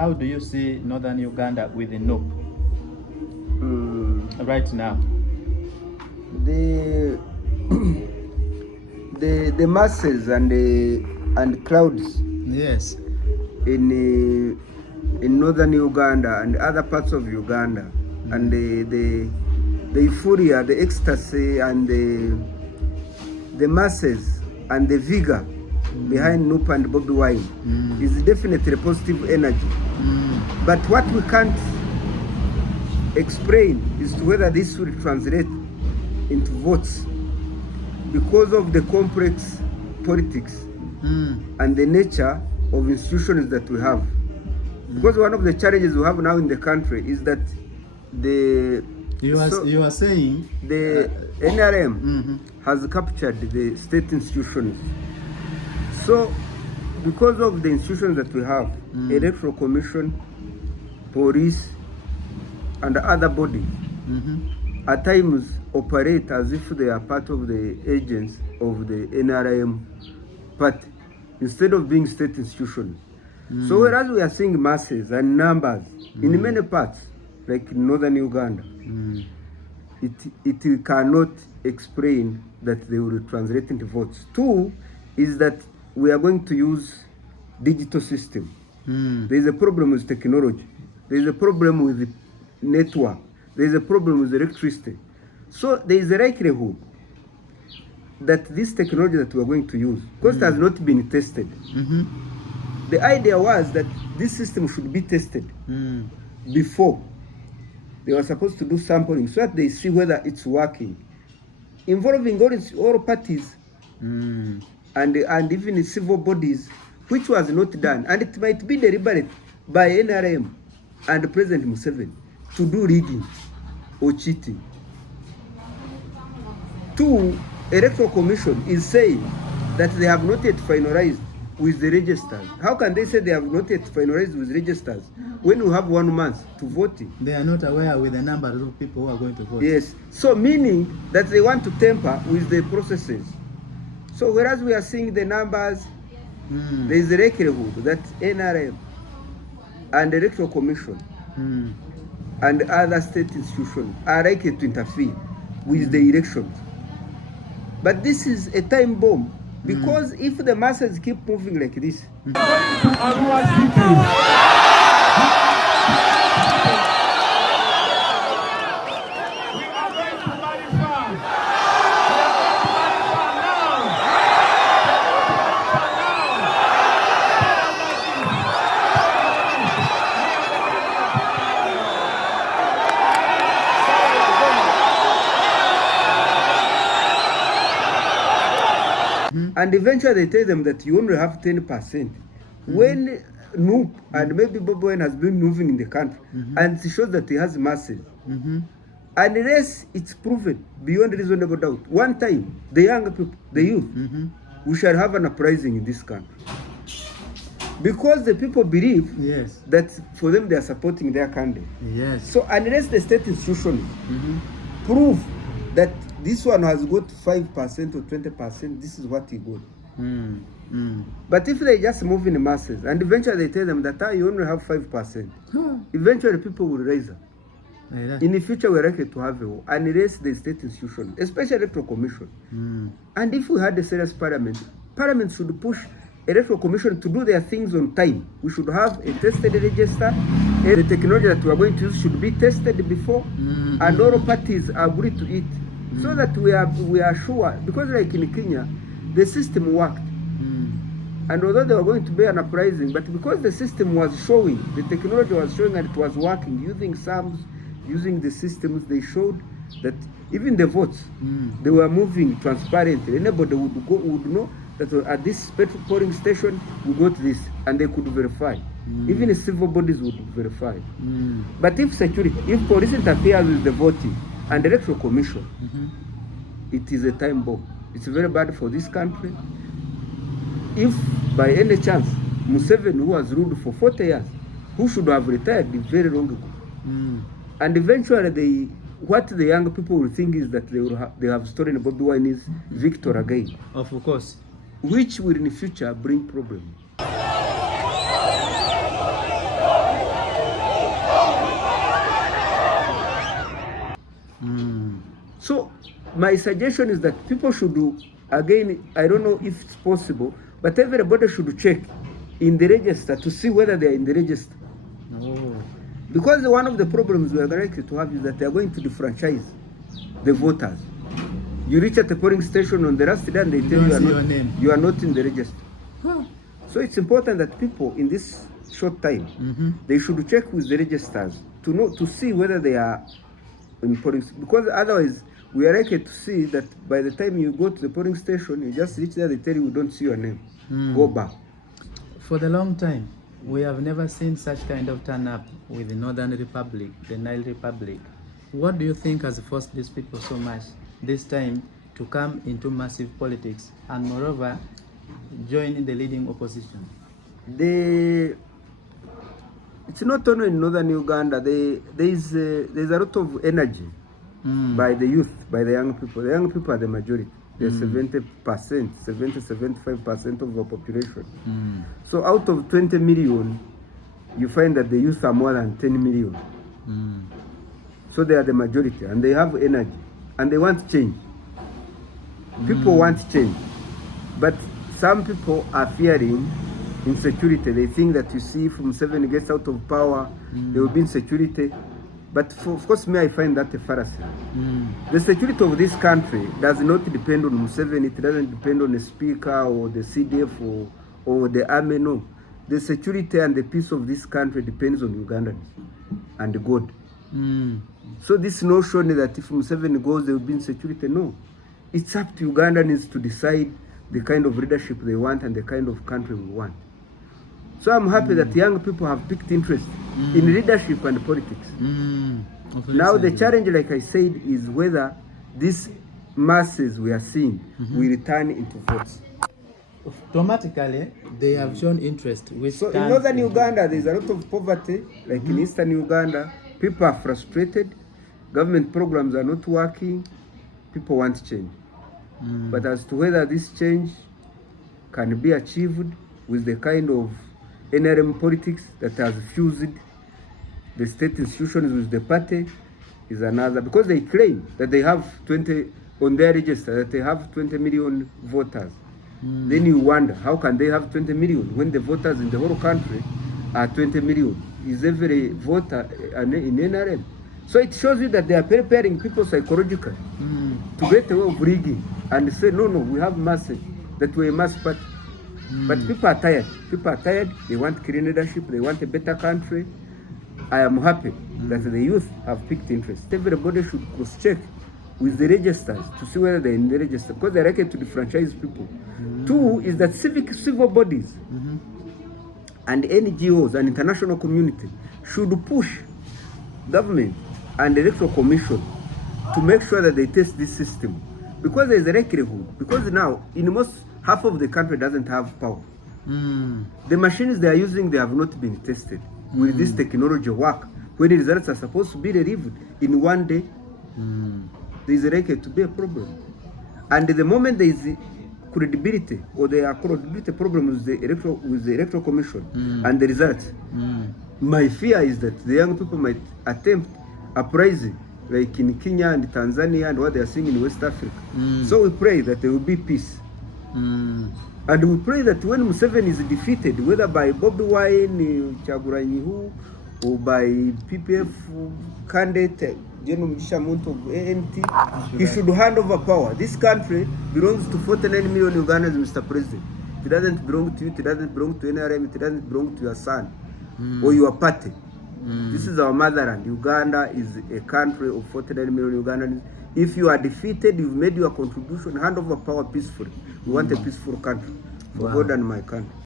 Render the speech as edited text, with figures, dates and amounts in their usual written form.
how do you see northern Uganda with the NUP right now? The the masses and crowds, yes, in northern Uganda and other parts of Uganda, and the euphoria, the ecstasy, and the masses and the vigor behind NUP and Bobby Wine is definitely a positive energy. But what we can't explain is to whether this will translate into votes because of the complex politics and the nature of institutions that we have. Because one of the challenges we have now in the country is that you are saying the NRM has captured the state institutions. So because of the institutions that we have, Electoral Commission, police, and other bodies, at times operate as if they are part of the agents of the NRM party instead of being state institutions. So whereas we are seeing masses and numbers in many parts, like in northern Uganda, it cannot explain that they will translate into votes. Two is that we are going to use digital system. There is a problem with technology. There is a problem with the network. There is a problem with electricity. So there is a likelihood that this technology that we are going to use, because it has not been tested, the idea was that this system should be tested before. They were supposed to do sampling so that they see whether it's working, involving all parties and even civil bodies, which was not done. And it might be deliberate by NRM and President Museveni to do rigging or cheating. Two, Electoral Commission is saying that they have not yet finalized with the registers. How can they say they have not yet finalized with registers when we have 1 month to vote? They are not aware with the number of people who are going to vote. Yes, so meaning that they want to tamper with the processes. So whereas we are seeing the numbers, there is a likelihood that NRM and the Electoral Commission and other state institutions are likely to interfere with the elections. But this is a time bomb, because if the masses keep moving like this, and eventually they tell them that you only have 10%. When NUP and maybe Bobi Wine has been moving in the country, and it shows that he has masses, unless it's proven beyond reasonable doubt, one time, the young people, the youth, we shall have an uprising in this country. Because the people believe that for them they are supporting their candidate. So unless the state institutions prove that this one has got 5% or 20%, this is what he got. But if they just move in the masses and eventually they tell them that you only have 5%, eventually people will raise up. In the future, we're likely to have a war, unless the state institution, especially Electoral Commission. And if we had a serious parliament, parliament should push Electoral Commission to do their things on time. We should have a tested register. The technology that we are going to use should be tested before, and all parties agree to it. So that we are sure, because like in Kenya, the system worked. And although they were going to be an uprising, but because the system was showing, the technology was showing and it was working, using SAMs, using the systems, they showed that even the votes, they were moving transparently. Anybody would know that at this polling station, we got this, and they could verify. Even the civil bodies would verify. But if police interferes with the voting, and the Electoral Commission, it is a time bomb. It's very bad for this country. If by any chance Museveni, who has ruled for 40 years, who should have retired very long ago, and eventually what the young people will think is that they have stolen Bobby Wine's victor again. Of course. Which will in the future bring problems. So my suggestion is that people should do, again, I don't know if it's possible, but everybody should check in the register to see whether they are in the register. Oh. Because one of the problems we are likely to have is that they are going to defranchise the voters. You reach at the polling station on the last day and they tell you are not in the register. Huh. So it's important that people in this short time, they should check with the registers to see whether they are in polling, because otherwise we are likely to see that by the time you go to the polling station, you just reach there, they tell you we don't see your name. Go back. For the long time, we have never seen such kind of turn up with the Northern Republic, the Nile Republic. What do you think has forced these people so much this time to come into massive politics and moreover join the leading opposition? It's not only in northern Uganda. There's a lot of energy by the youth, by the young people. The young people are the majority. They're 70%, 75% of the population. So out of 20 million, you find that the youth are more than 10 million. So they are the majority, and they have energy, and they want change. People want change, but some people are fearing insecurity. They think that, you see, if Museveni gets out of power, there will be insecurity. But of course, me, I find that a fallacy. The security of this country does not depend on Museveni. It doesn't depend on the speaker or the CDF or the army. No, the security and the peace of this country depends on Ugandans and God. So this notion that if Museveni goes, there will be insecurity. No, it's up to Ugandans to decide the kind of leadership they want and the kind of country we want. So I'm happy that young people have picked interest in leadership and politics. Now the challenge, like I said, is whether these masses we are seeing will turn into votes. Automatically, they have shown interest. So in northern Uganda, there's a lot of poverty. Like in eastern Uganda, people are frustrated. Government programs are not working. People want change. But as to whether this change can be achieved with the kind of NRM politics that has fused the state institutions with the party is another, because they claim that they have 20 on their register, that they have 20 million voters. Then you wonder, how can they have 20 million when the voters in the whole country are 20 million? Is every voter in NRM? So it shows you that they are preparing people psychologically to get away of rigging and say, no, we have masses, that we're a mass party. But people are tired. People are tired. They want clean leadership. They want a better country. I am happy that the youth have picked interest. Everybody should cross-check with the registers to see whether they're in the register, because they're likely to defranchise people. Two is that civil bodies and NGOs and international community should push government and the electoral commission to make sure that they test this system, because there is a likelihood. Because now, in most half of the country doesn't have power. The machines they are using, they have not been tested. Will this technology work? When the results are supposed to be relieved in one day, there is likely to be a problem. And the moment there is credibility, or there are credibility problems with the electoral commission and the results, my fear is that the young people might attempt uprising, like in Kenya and Tanzania and what they are seeing in West Africa. So we pray that there will be peace. And we pray that when Museveni is defeated, whether by Bobi Wine, Chaguranyihu, or by PPF candidate General Mugisha Muntu of ANT, he should hand over power. This country belongs to 49 million Ugandans, Mr. President. It doesn't belong to you, it doesn't belong to NRM, it doesn't belong to your son or your party. This is our motherland. Uganda is a country of 49 million Ugandans. If you are defeated, you've made your contribution, hand over power peacefully. We want a peaceful country for God and my country.